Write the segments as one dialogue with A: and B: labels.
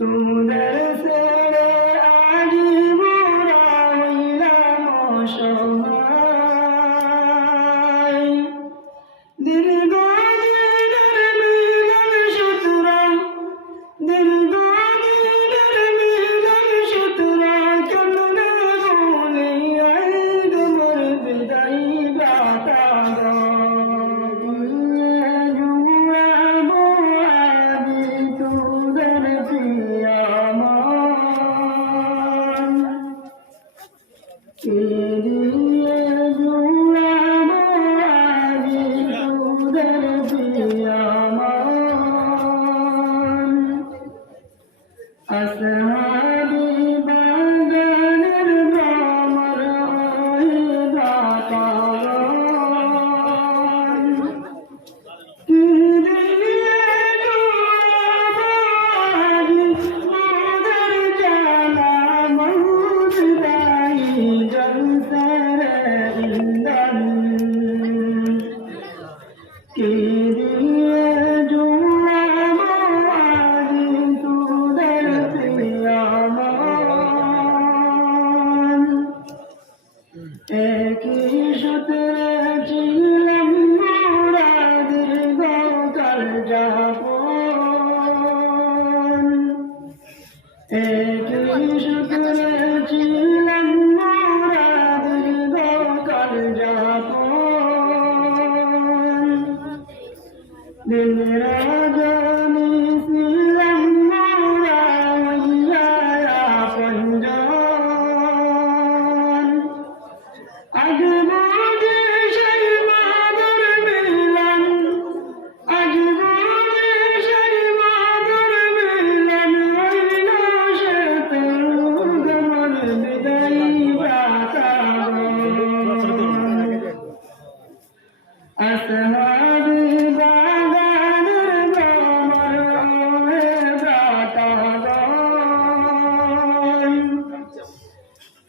A: তোদের ছেড়ে as the একই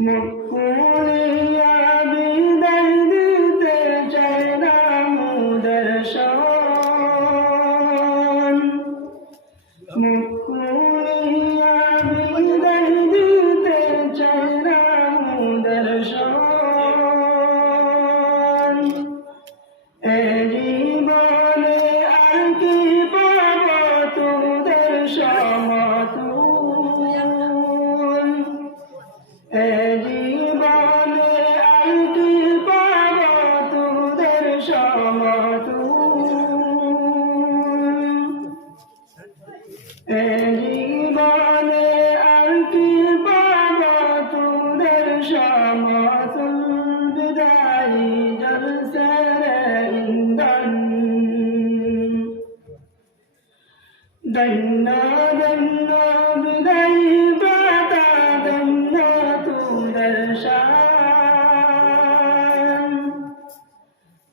A: 那个。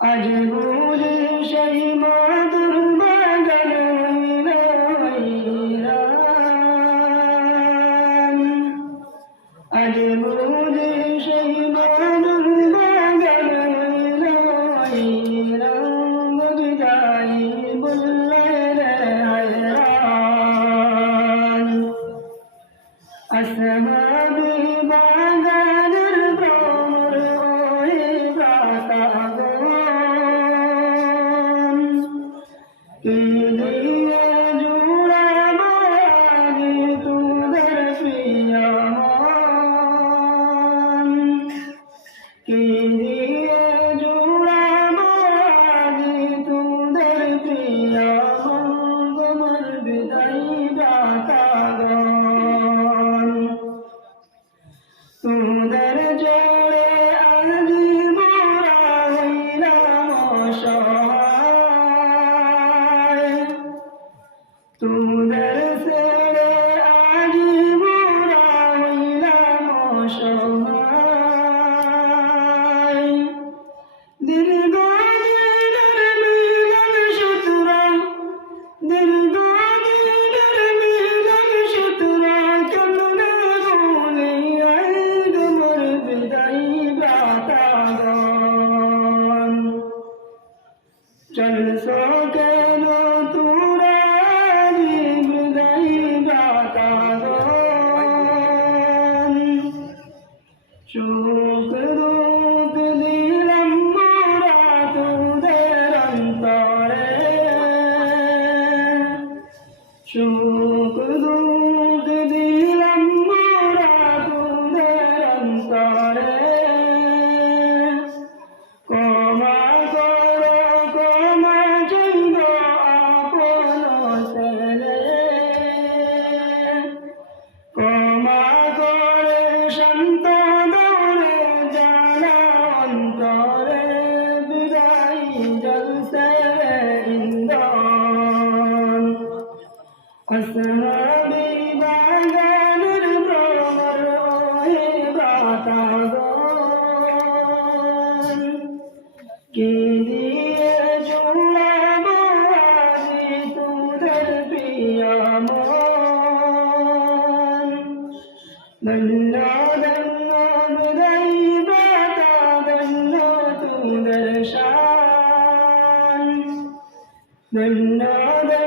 A: I do. দিয়ে चल सो गए কে দিয়ে জুড়ে মারি তোদের প্রিয় মন? ধন্য ধন্য হৃদয়তা ধন্য তোদের শান। ধন্য ধন্য